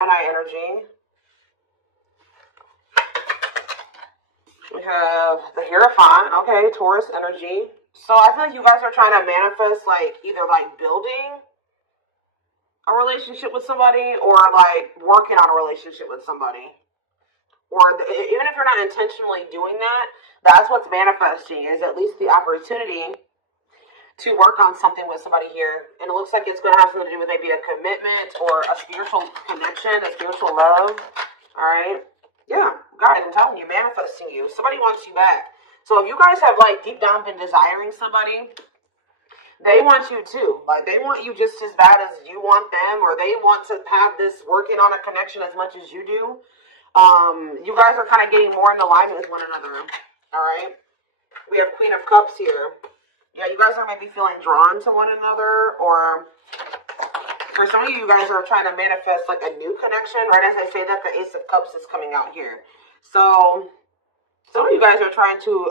Gemini energy. We have the Hierophant. Okay, Taurus energy. So I feel like you guys are trying to manifest, like, either, like, building a relationship with somebody or, like, working on a relationship with somebody. Or even if you're not intentionally doing that, that's what's manifesting, is at least the opportunity to work on something with somebody here. And it looks like it's going to have something to do with maybe a commitment or a spiritual connection, a spiritual love. All right? Yeah, guys, I'm telling you, manifesting you. Somebody wants you back. So if you guys have, like, deep down been desiring somebody, they want you too. Like, they want you just as bad as you want them, or they want to have this working on a connection as much as you do. You guys are kind of getting more in alignment with one another. All right? We have Queen of Cups here. Yeah, you guys are maybe feeling drawn to one another, or for some of you, you guys are trying to manifest like a new connection. Right as I say that, the Ace of Cups is coming out here. So some of you guys are trying to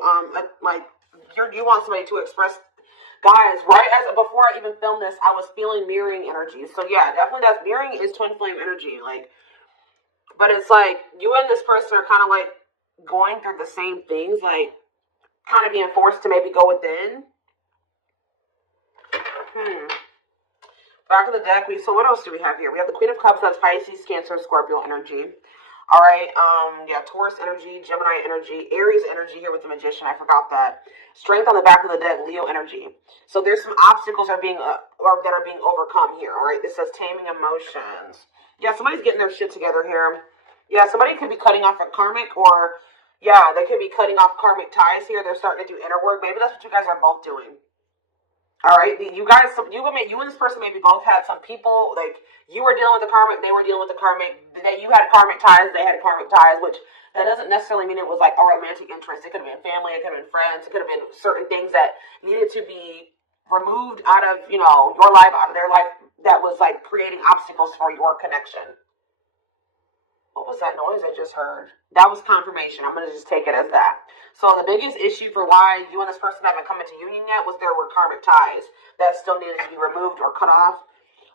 you want somebody to express. Guys, right as before I even filmed this, I was feeling mirroring energy. So yeah, definitely that's mirroring is twin flame energy. Like, but it's like you and this person are kind of like going through the same things, like kind of being forced to maybe go within. Back of the deck, so what else do we have here? We have the Queen of Cups, that's Pisces, Cancer, Scorpio energy. All right, yeah, Taurus energy, Gemini energy, Aries energy here with the Magician. I forgot that. Strength on the back of the deck, Leo energy. So there's some obstacles that are being overcome here. All right, this says taming emotions. Yeah, somebody's getting their shit together here. Yeah, somebody could be cutting off a karmic, or yeah, they could be cutting off karmic ties here. They're starting to do inner work. Maybe that's what you guys are both doing. All right, you guys, you and this person maybe both had some people, like, you were dealing with the karmic, they were dealing with the karmic, you had karmic ties, they had karmic ties, which that doesn't necessarily mean it was like a romantic interest. It could have been family, it could have been friends, it could have been certain things that needed to be removed out of, your life, out of their life, that was like creating obstacles for your connection. What was that noise I just heard? That was confirmation. I'm going to just take it as that. So the biggest issue for why you and this person haven't come into union yet was there were karmic ties that still needed to be removed or cut off.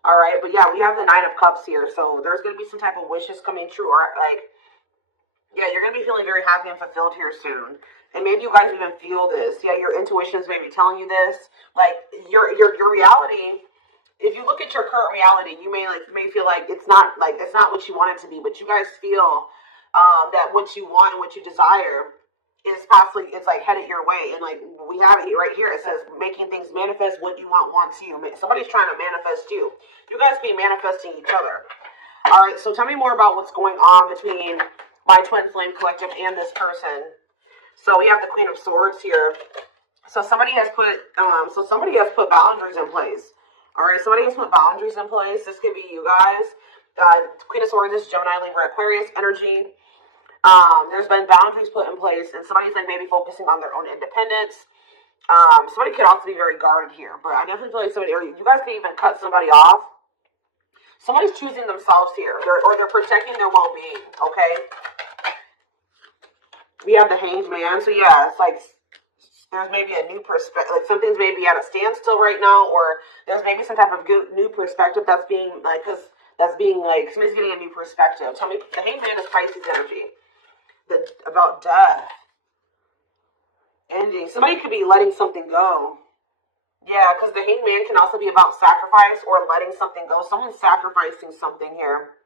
All right, but yeah, we have the Nine of Cups here. So there's going to be some type of wishes coming true. Or like, yeah, you're going to be feeling very happy and fulfilled here soon. And maybe you guys even feel this. Yeah, your intuition is maybe telling you this. Like, your reality, if you look at your current reality, you may feel like it's not what you want it to be, but you guys feel that what you want and what you desire is possibly, it's like headed your way. And like we have it right here, it says making things manifest. What you want wants you. Somebody's trying to manifest you. You guys be manifesting each other. All right, so tell me more about what's going on between my twin flame collective and this person. So we have the Queen of Swords here. So somebody has put boundaries in place. All right, somebody has put boundaries in place. This could be you guys. Queen of Swords is Gemini, Libra, Aquarius energy. There's been boundaries put in place, and somebody's like maybe focusing on their own independence. Somebody could also be very guarded here, but I definitely feel like you guys can even cut somebody off. Somebody's choosing themselves here, or they're protecting their well-being. Okay. We have the Hanged Man, so yeah, it's like there's maybe a new perspective, like something's maybe at a standstill right now, or there's maybe some type of new perspective that's being somebody's getting a new perspective. Tell me, the Hanged Man is Pisces energy, about death, ending. Somebody could be letting something go. Yeah, because the Hanged Man can also be about sacrifice or letting something go. Someone's sacrificing something here,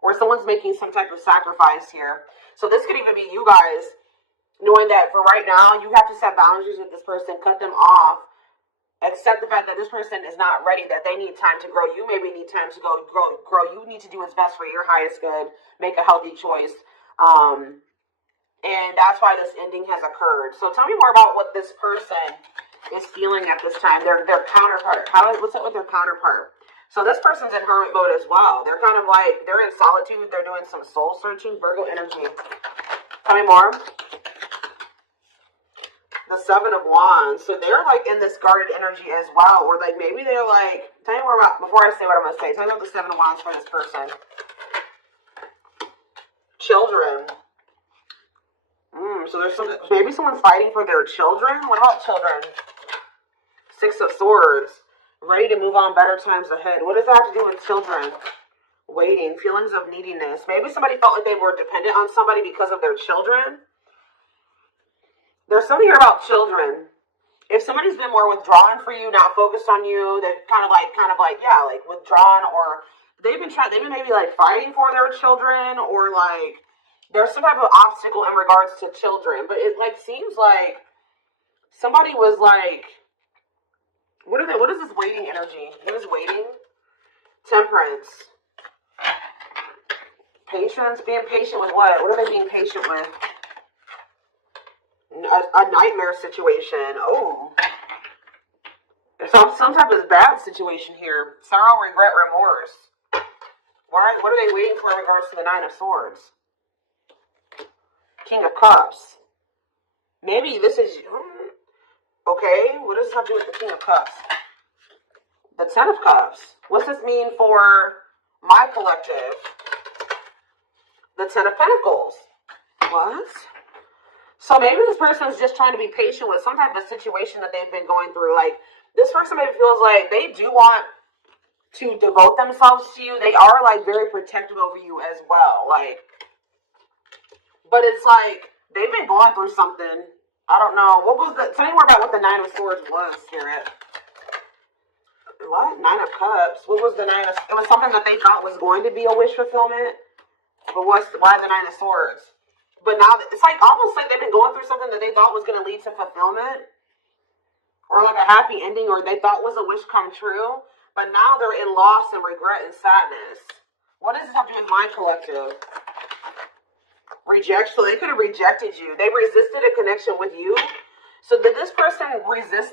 or someone's making some type of sacrifice here. So this could even be you guys knowing that for right now, you have to set boundaries with this person, cut them off, accept the fact that this person is not ready, that they need time to grow. You maybe need time to grow. You need to do what's best for your highest good, make a healthy choice. And that's why this ending has occurred. So tell me more about what this person is feeling at this time. Their counterpart. What's up with their counterpart? So this person's in hermit mode as well. They're kind of like, they're in solitude. They're doing some soul searching. Virgo energy. Tell me more. The Seven of Wands. So they're like in this guarded energy as well. Or like maybe they're like, tell me more about, before I say what I'm going to say, tell me about the Seven of Wands for this person. Children. So there's maybe someone's fighting for their children. What about children? Six of Swords. Ready to move on, better times ahead. What does that have to do with children? Waiting, feelings of neediness. Maybe somebody felt like they were dependent on somebody because of their children. There's something here about children. If somebody's been more withdrawn for you, not focused on you, they're kind of like, yeah, like withdrawn, or they've been maybe like fighting for their children, or like there's some type of obstacle in regards to children. But it like seems like somebody was like, what is this waiting energy? What is waiting? Temperance. Patience, being patient with what? What are they being patient with? A nightmare situation. Oh. There's some type of bad situation here. Sorrow, regret, remorse. Why? What are they waiting for in regards to the Nine of Swords? King of Cups. Maybe this is... Okay, what does this have to do with the King of Cups? The Ten of Cups. What's this mean for my collective? The Ten of Pentacles. What? So maybe this person is just trying to be patient with some type of situation that they've been going through. Like, this person maybe feels like they do want to devote themselves to you. They are, like, very protective over you as well. Like, but it's like, they've been going through something. I don't know. Tell me more about what the Nine of Swords was, Spirit. What? Nine of Cups. What was the Nine of... It was something that they thought was going to be a wish fulfillment. But why the Nine of Swords? But now it's like almost like they've been going through something that they thought was going to lead to fulfillment, or like a happy ending, or they thought was a wish come true. But now they're in loss and regret and sadness. What does this have to do with my collective? Rejection. So they could have rejected you. They resisted a connection with you. So did this person resist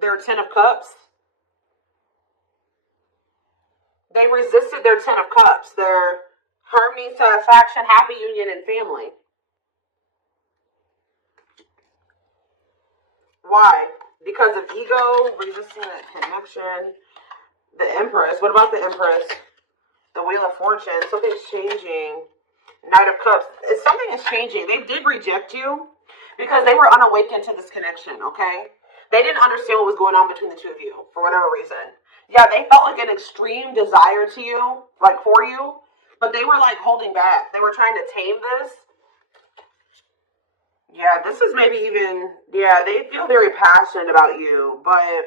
their Ten of Cups? They resisted their Ten of Cups. Their harmony, satisfaction, happy union, and family. Why? Because of ego, resisting that connection. The Empress. What about the Empress? The Wheel of Fortune. Something's changing. Knight of Cups. Something is changing. They did reject you because they were unawakened to this connection, okay? They didn't understand what was going on between the two of you for whatever reason. Yeah, they felt like an extreme desire to you, like for you, but they were like holding back. They were trying to tame this. Yeah, this is maybe even, yeah, they feel very passionate about you, but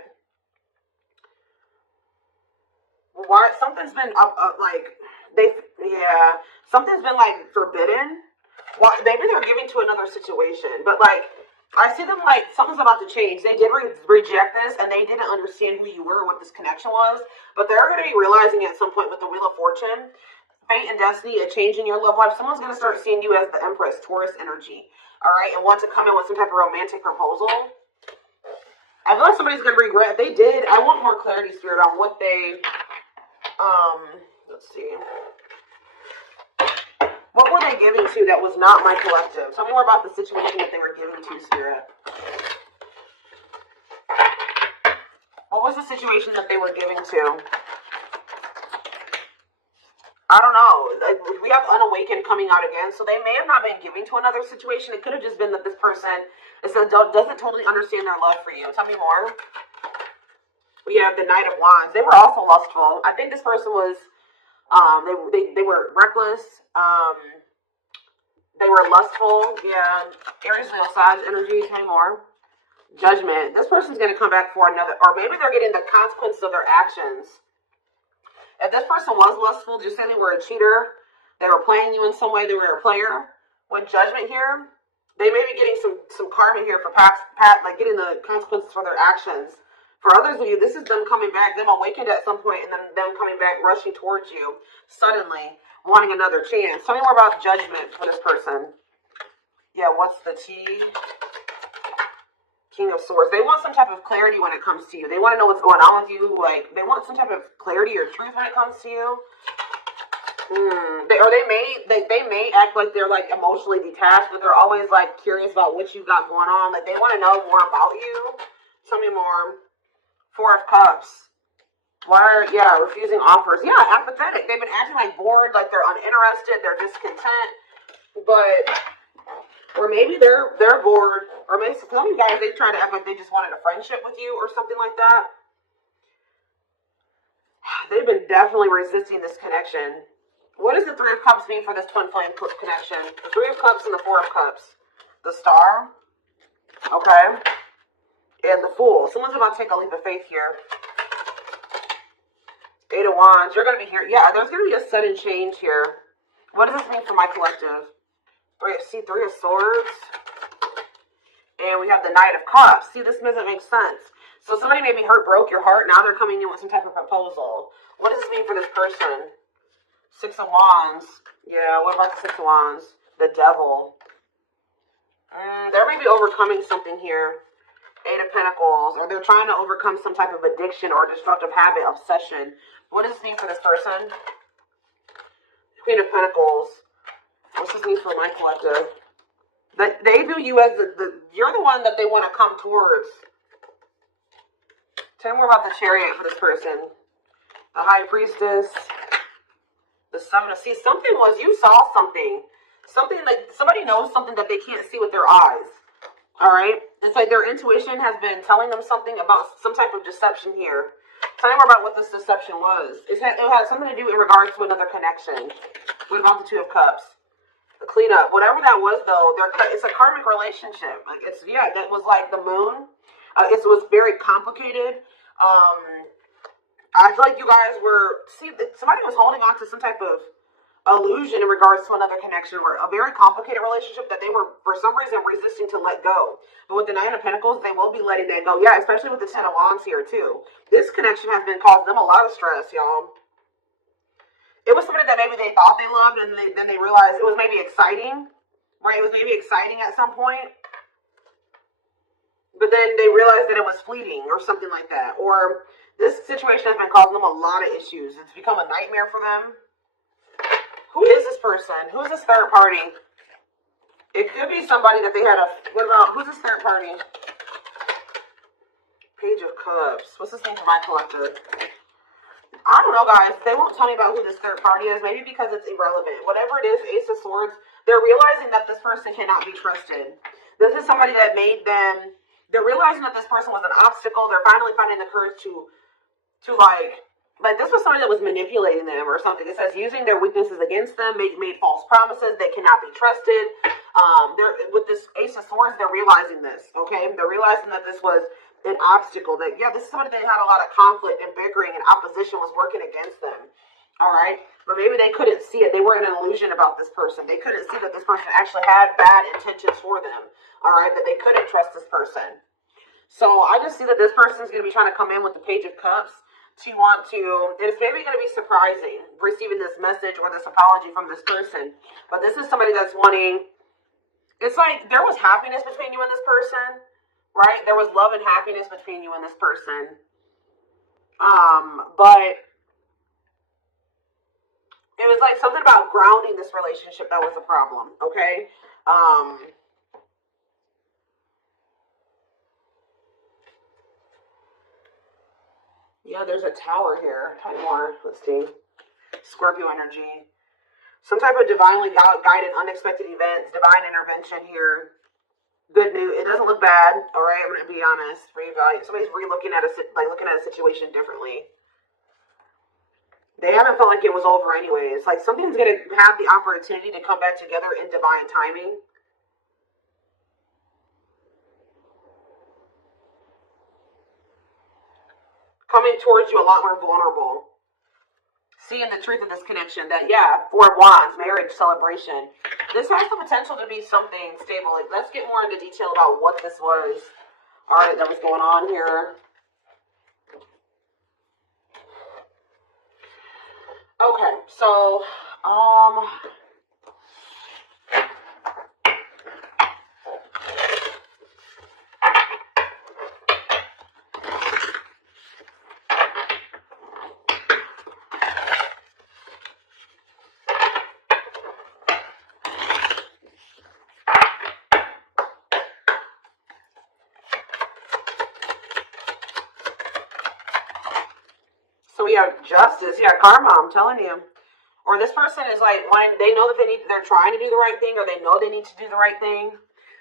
why, something's been something's been like forbidden. Why, maybe they're giving to another situation, but like, I see them like, something's about to change. They did reject this, and they didn't understand who you were, what this connection was, but they're going to be realizing at some point with the Wheel of Fortune, fate and destiny, a change in your love life. Someone's going to start seeing you as the Empress, Taurus energy, all right, and want to come in with some type of romantic proposal. I feel like somebody's going to regret. They did. I want more clarity, Spirit, on what they, let's see. What were they giving to that was not my collective? Tell me more about the situation that they were giving to, Spirit. What was the situation that they were giving to? I don't know. We have unawakened coming out again, so they may have not been giving to another situation. It could have just been that this person doesn't totally understand their love for you. Tell me more. We have the Knight of Wands. They were also lustful. I think this person was... they were reckless. They were lustful. Yeah. Aries, Leo, Sag energy. Tell me more. Judgment. This person's going to come back for another, or maybe they're getting the consequences of their actions. If this person was lustful, just say they were a cheater. They were playing you in some way. They were a player. With Judgment here, they may be getting some karma here for like getting the consequences for their actions. For others of you, this is them coming back, them awakened at some point, and then them coming back, rushing towards you, suddenly, wanting another chance. Tell me more about Judgment for this person. Yeah, what's the T? King of Swords. They want some type of clarity when it comes to you. They want to know what's going on with you. Like, they want some type of clarity or truth when it comes to you. They may act like they're, like, emotionally detached, but they're always, like, curious about what you got going on. Like, they want to know more about you. Tell me more. Four of Cups. Refusing offers. Yeah, apathetic. They've been acting like bored, like they're uninterested, they're discontent. But, or maybe they're bored, or maybe some of you guys, they try to act like they just wanted a friendship with you or something like that. They've been definitely resisting this connection. What does the Three of Cups mean for this twin flame connection? The Three of Cups and the Four of Cups. The Star. Okay. And the Fool. Someone's about to take a leap of faith here. Eight of Wands. You're going to be here. Yeah, there's going to be a sudden change here. What does this mean for my collective? Three of Swords. And we have the Knight of Cups. See, this doesn't make sense. So somebody maybe broke your heart. Now they're coming in with some type of proposal. What does this mean for this person? Six of Wands. Yeah, what about the Six of Wands? The Devil. They're maybe overcoming something here. Eight of Pentacles. Or they're trying to overcome some type of addiction or destructive habit, obsession. What does this mean for this person? Queen of Pentacles. What's this mean for my collective? They view you as you're the one that they want to come towards. Tell me more about the Chariot for this person. The High Priestess. The Seven of... See, something was... You saw something. Something like... Somebody knows something that they can't see with their eyes. Alright? It's like their intuition has been telling them something about some type of deception here. Tell me more about what this deception was. It had something to do in regards to another connection. What about the Two of Cups? The cleanup. Whatever that was, though, it's a karmic relationship. Like, it's... Yeah, that was like the moon. It was very complicated. I feel like you guys were, somebody was holding on to some type of illusion in regards to another connection, or a very complicated relationship that they were, for some reason, resisting to let go. But with the Nine of Pentacles, they will be letting that go. Yeah, especially with the Ten of Wands here, too. This connection has been causing them a lot of stress, y'all. It was somebody that maybe they thought they loved, and then they realized it was maybe exciting, right? It was maybe exciting at some point. But then they realized that it was fleeting or something like that. Or this situation has been causing them a lot of issues. It's become a nightmare for them. Who is this person? Who's this third party? It could be somebody that they had a... What about... Who's this third party? Page of Cups. What's this name for my collective? I don't know, guys. They won't tell me about who this third party is. Maybe because it's irrelevant. Whatever it is, Ace of Swords, they're realizing that this person cannot be trusted. This is somebody that made them... They're realizing that this person was an obstacle. They're finally finding the courage to like this was somebody that was manipulating them or something. It says using their weaknesses against them, made false promises. They cannot be trusted. With this Ace of Swords, they're realizing this. Okay, they're realizing that this was an obstacle. That this is somebody that had a lot of conflict and bickering and opposition was working against them. All right, but maybe they couldn't see it. They were in an illusion about this person. They couldn't see that this person actually had bad intentions for them. All right, that they couldn't trust this person. So I just see that this person is going to be trying to come in with the Page of Cups to want to, and it's maybe going to be surprising receiving this message or this apology from this person. But this is somebody that's wanting, it's like there was happiness between you and this person, right? There was love and happiness between you and this person. But it was like something about grounding this relationship that was a problem, okay? Yeah, there's a Tower here. Tell me more. Let's see. Scorpio energy. Some type of divinely guided, unexpected events, divine intervention here. Good news. It doesn't look bad. All right, I'm gonna be honest. Reevaluate. Somebody's looking at a situation differently. They haven't felt like it was over anyways. Like something's gonna have the opportunity to come back together in divine timing. Coming towards you a lot more vulnerable. Seeing the truth of this connection that, Four of Wands, marriage, celebration. This has the potential to be something stable. Like, let's get more into detail about what this was. All right, that was going on here. Okay, so, we have Justice. Yeah, karma, I'm telling you. Or this person is like, they know that they're trying to do the right thing, or they know they need to do the right thing.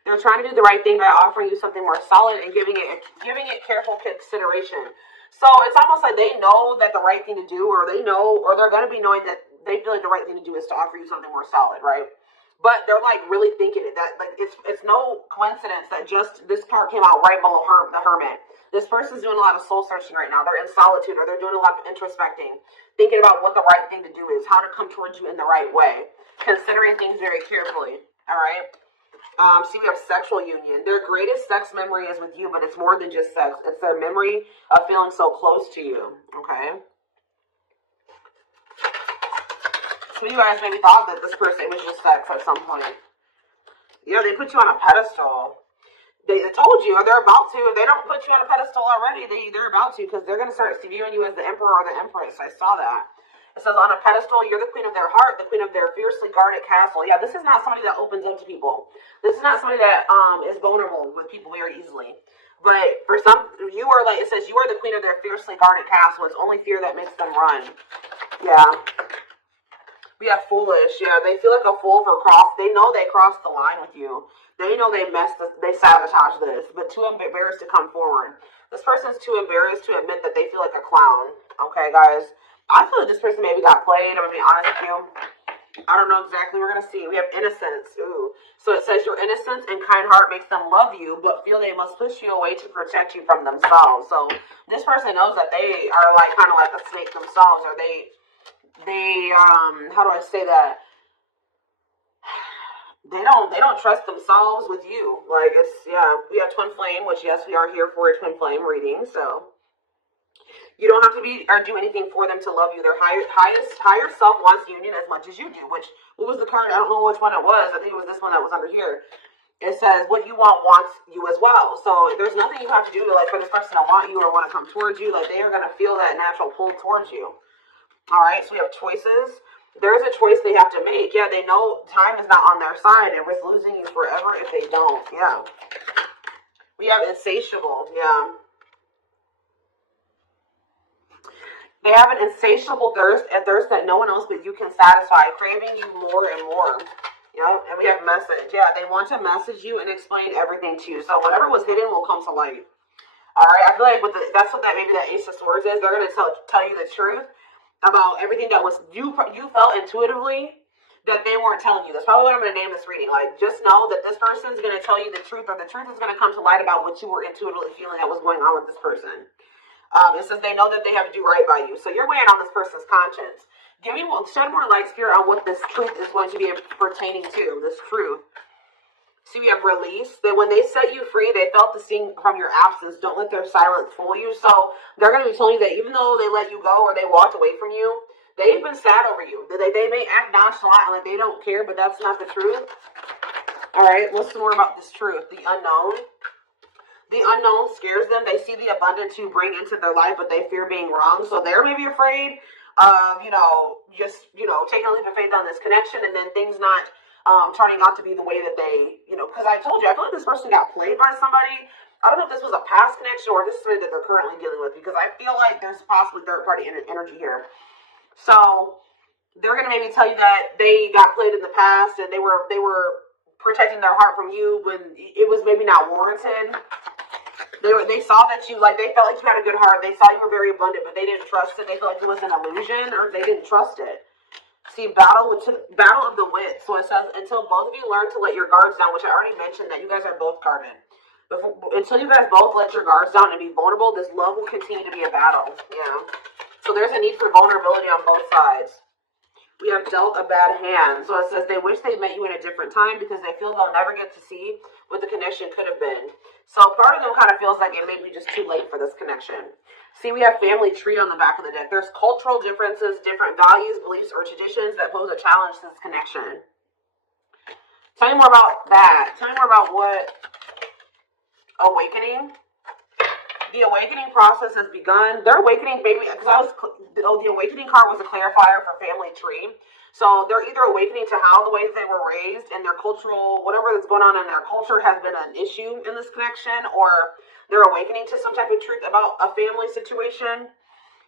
They're trying to do the right thing by offering you something more solid and giving it careful consideration. So it's almost like they know that the right thing to do, or they know, or they're going to be knowing that they feel like the right thing to do is to offer you something more solid, right? But they're like really thinking it. That like it's no coincidence that just this card came out right below the Hermit. This person's doing a lot of soul searching right now. They're in solitude, or they're doing a lot of introspecting, thinking about what the right thing to do is, how to come towards you in the right way, considering things very carefully. All right. See, we have sexual union. Their greatest sex memory is with you, but it's more than just sex. It's their memory of feeling so close to you. Okay. So you guys maybe thought that this person was just sex at some point. You know, they put you on a pedestal. They told you, or they're about to. If they don't put you on a pedestal already, they're about to, because they're going to start viewing you as the emperor or the empress. I saw that. It says, on a pedestal, you're the queen of their heart, the queen of their fiercely guarded castle. Yeah, this is not somebody that opens up to people. This is not somebody that is vulnerable with people very easily. But for some, you are like, it says, you are the queen of their fiercely guarded castle. It's only fear that makes them run. Yeah. We have foolish. Yeah, they feel like a fool for they know they crossed the line with you. They know they sabotaged this, but too embarrassed to come forward. This person's too embarrassed to admit that they feel like a clown. Okay, guys. I feel like this person maybe got played. I'm going to be honest with you. I don't know exactly. We're going to see. We have innocence. Ooh. So it says your innocence and kind heart makes them love you, but feel they must push you away to protect you from themselves. So this person knows that they are like kind of like a snake themselves, or they how do I say that? They don't trust themselves with you. Like, it's, yeah, we have twin flame, which, yes, we are here for a twin flame reading, so you don't have to be or do anything for them to love you. Their higher self wants union as much as you do. Which, what was the card? I don't know which one it was. I think it was this one that was under here. It says what you want wants you as well. So there's nothing you have to do to, like, for this person to want you or want to come towards you. Like, they are going to feel that natural pull towards you. All right, so we have choices. There's a choice they have to make. Yeah, they know time is not on their side. It risks losing you forever if they don't. Yeah. We have insatiable. Yeah. They have an insatiable thirst, a thirst that no one else but you can satisfy, craving you more and more. Yeah, and we have message. Yeah, they want to message you and explain everything to you. So whatever was hidden will come to light. All right, I feel like that's what maybe that Ace of Swords is. They're going to tell you the truth about everything that was you felt intuitively that they weren't telling you. That's probably what I'm going to name this reading. Like, just know that this person's going to tell you the truth, or the truth is going to come to light about what you were intuitively feeling that was going on with this person. It says they know that they have to do right by you. So you're weighing on this person's conscience. Shed more light, Spirit, on what this truth is going to be pertaining to, this truth. See, we have release. That when they set you free, they felt the sting from your absence. Don't let their silence fool you. So they're going to be telling you that even though they let you go or they walked away from you, they've been sad over you. They may act nonchalant, like they don't care, but that's not the truth. All right, listen more about this truth. The unknown. The unknown scares them. They see the abundance you bring into their life, but they fear being wrong. So they're maybe afraid of, just, taking a leap of faith on this connection, and then things not turning out to be the way that they, because I told you, I feel like this person got played by somebody. I don't know if this was a past connection or this is somebody that they're currently dealing with, because I feel like there's possibly third-party energy here. So they're going to maybe tell you that they got played in the past and they were protecting their heart from you when it was maybe not warranted. They saw that you, like, they felt like you had a good heart. They saw you were very abundant, but they didn't trust it. They felt like it was an illusion, or they didn't trust it. See, battle of the wits. So it says, until both of you learn to let your guards down, which I already mentioned that you guys are both guarded. Until you guys both let your guards down and be vulnerable, this love will continue to be a battle. Yeah. So there's a need for vulnerability on both sides. We have dealt a bad hand. So it says they wish they met you in a different time because they feel they'll never get to see what the connection could have been. So part of them kind of feels like it may be just too late for this connection. See, we have family tree on the back of the deck. There's cultural differences, different values, beliefs, or traditions that pose a challenge to this connection. Tell me more about that. Tell me more about what awakening. The awakening process has begun. Their awakening, maybe, because the awakening card was a clarifier for family tree. So they're either awakening to how the ways they were raised and their cultural, whatever that's going on in their culture has been an issue in this connection, or they're awakening to some type of truth about a family situation.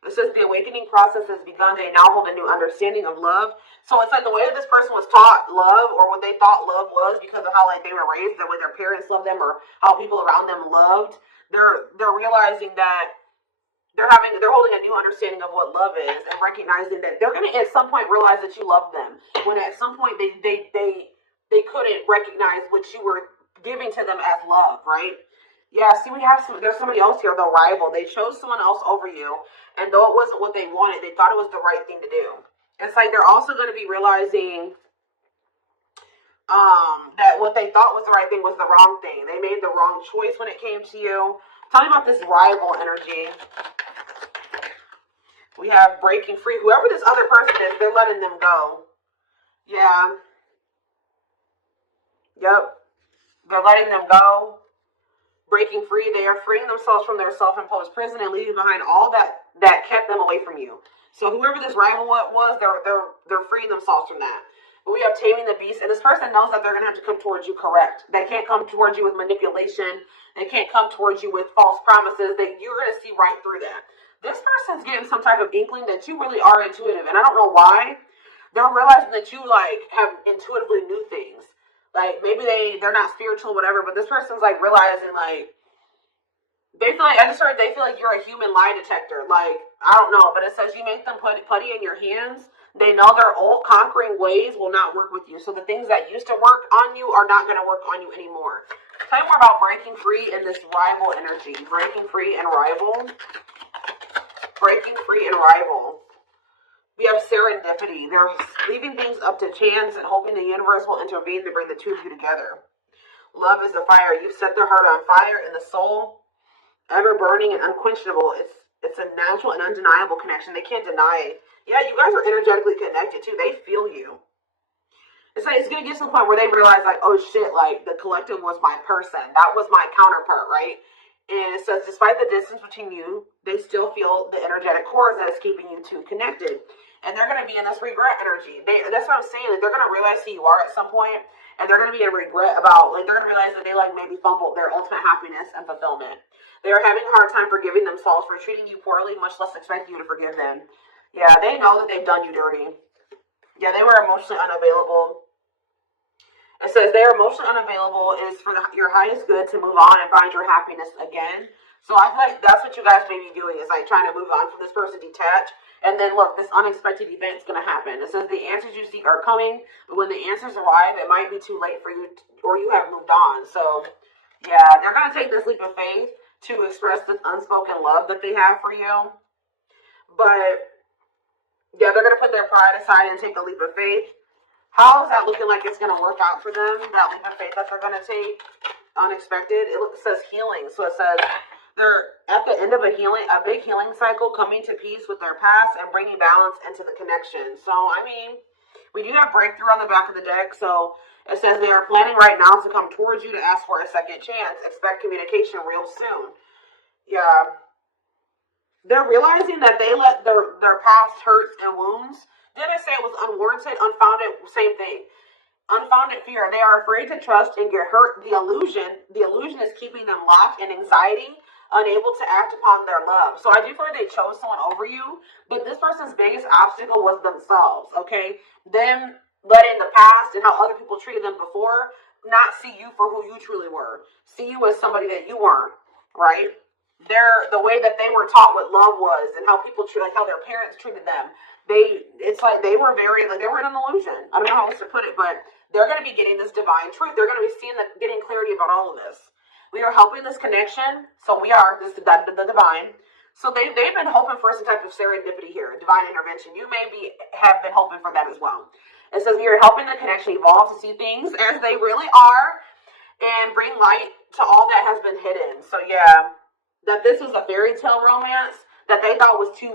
It says the awakening process has begun. They now hold a new understanding of love. So it's like the way that this person was taught love, or what they thought love was, because of how, like, they were raised, the way their parents loved them, or how people around them loved. They're realizing that they're holding a new understanding of what love is, and recognizing that they're going to at some point realize that you love them, when at some point they couldn't recognize what you were giving to them as love, right? Yeah, see, there's somebody else here, the rival. They chose someone else over you, and though it wasn't what they wanted, they thought it was the right thing to do. It's like they're also going to be realizing that what they thought was the right thing was the wrong thing. They made the wrong choice when it came to you. Tell me about this rival energy. We have breaking free. Whoever this other person is, they're letting them go. Yeah. Yep. They're letting them go. Breaking free. They are freeing themselves from their self-imposed prison and leaving behind all that kept them away from you. So whoever this rival was, they're freeing themselves from that. But we have taming the beast, and this person knows that they're going to have to come towards you correct. They can't come towards you with manipulation. They can't come towards you with false promises. That you're going to see right through that. This person's getting some type of inkling that you really are intuitive, and I don't know why. They're realizing that you have intuitively knew things. Like maybe they're not spiritual, whatever, but this person's realizing they feel like, they feel like you're a human lie detector. I don't know, but it says you make them put putty in your hands. They know their old conquering ways will not work with you. So the things that used to work on you are not going to work on you anymore. Tell me more about breaking free in this rival energy. Breaking free and rival. Breaking free and rival. We have serendipity. They're leaving things up to chance and hoping the universe will intervene to bring the two of you together. Love is the fire. You've set their heart on fire, and the soul, ever burning and unquenchable. It's a natural and undeniable connection. They can't deny it. Yeah, you guys are energetically connected too. They feel you. It's going to get to the point where they realize oh shit, the collective was my person. That was my counterpart, right? And it says, despite the distance between you, they still feel the energetic cord that is keeping you two connected. And they're going to be in this regret energy. That's what I'm saying. They're going to realize who you are at some point, and they're going to be in regret about, they're going to realize that they maybe fumbled their ultimate happiness and fulfillment. They are having a hard time forgiving themselves for treating you poorly, much less expect you to forgive them. Yeah, they know that they've done you dirty. Yeah, they were emotionally unavailable. It says they are emotionally unavailable. It is for your highest good to move on and find your happiness again. So I feel like that's what you guys may be doing, is trying to move on from this person, detach. And then look, this unexpected event is going to happen. It says the answers you seek are coming, but when the answers arrive, it might be too late for you, or you have moved on. So yeah, they're going to take this leap of faith to express this unspoken love that they have for you. But yeah, they're going to put their pride aside and take a leap of faith. How is that looking like it's going to work out for them? That leap of faith that they're going to take, unexpected. It says healing. So it says they're at the end of a big healing cycle, coming to peace with their past and bringing balance into the connection. So, we do have breakthrough on the back of the deck. So it says they are planning right now to come towards you to ask for a second chance. Expect communication real soon. Yeah. They're realizing that they let their past hurts and wounds. Did I say it was unwarranted, unfounded? Same thing. Unfounded fear. They are afraid to trust and get hurt. The illusion is keeping them locked in anxiety, unable to act upon their love. So I do feel like they chose someone over you, but this person's biggest obstacle was themselves, okay? Them letting the past and how other people treated them before not see you for who you truly were. See you as somebody that you weren't, right? The way that they were taught what love was and how people treat, how their parents treated them. It's like they were they were in an illusion. I don't know how else to put it, but they're going to be getting this divine truth. They're going to be getting clarity about all of this. We are helping this connection. So we are the divine. So they've been hoping for some type of serendipity here, divine intervention. You may have been hoping for that as well. It says we are helping the connection evolve to see things as they really are and bring light to all that has been hidden. So yeah, that this was a fairy tale romance that they thought was too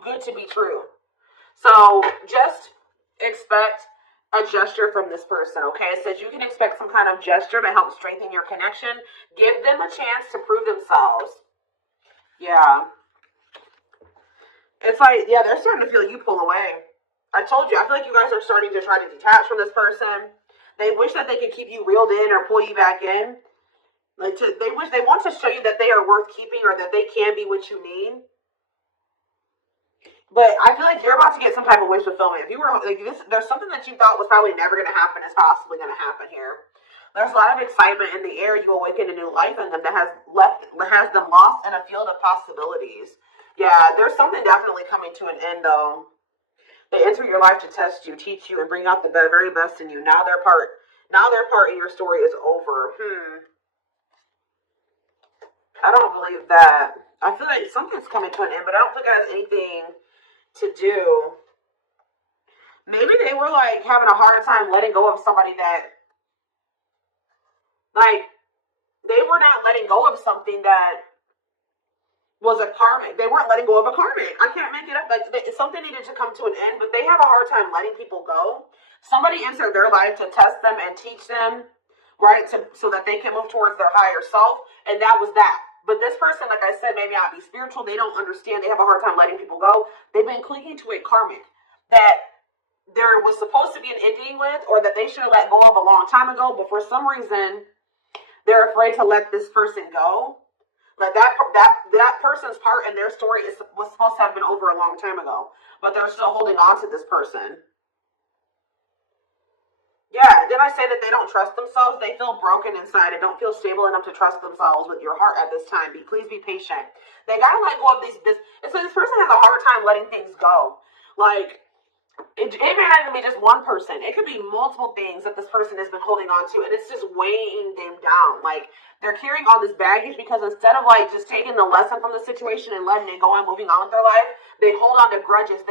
good to be true. So just expect a gesture from this person, okay? It says you can expect some kind of gesture to help strengthen your connection. Give them a chance to prove themselves. Yeah. It's they're starting to feel you pull away. I told you, I feel like you guys are starting to try to detach from this person. They wish that they could keep you reeled in or pull you back in. They want to show you that they are worth keeping or that they can be what you need. But I feel like you're about to get some type of wish fulfillment. If you were there's something that you thought was probably never going to happen is possibly going to happen here. There's a lot of excitement in the air. You awaken a new life in them that has them lost in a field of possibilities. Yeah, there's something definitely coming to an end, though. They enter your life to test you, teach you, and bring out the very best in you. Now their part in your story is over. I don't believe that. I feel like something's coming to an end, but I don't think it has anything to do. Maybe they were like having a hard time letting go of somebody that, like, they were not letting go of something that was a karmic. They weren't letting go of a karmic. I can't make it up. Like, something needed to come to an end, but they have a hard time letting people go. Somebody entered their life to test them and teach them, right? So that they can move towards their higher self. And that was that. But this person, like I said, may not be spiritual. They don't understand. They have a hard time letting people go. They've been clinging to a karmic that there was supposed to be an ending with, or that they should have let go of a long time ago. But for some reason, they're afraid to let this person go. Like that person's part in their story was supposed to have been over a long time ago, but they're still holding on to this person. Yeah, did I say that they don't trust themselves? They feel broken inside and don't feel stable enough to trust themselves with your heart at this time. Please be patient. They gotta let go of this person has a hard time letting things go. Like, it may not even be just one person. It could be multiple things that this person has been holding on to, and it's just weighing them down. Like, they're carrying all this baggage because instead of like just taking the lesson from the situation and letting it go and moving on with their life, they hold on to grudges.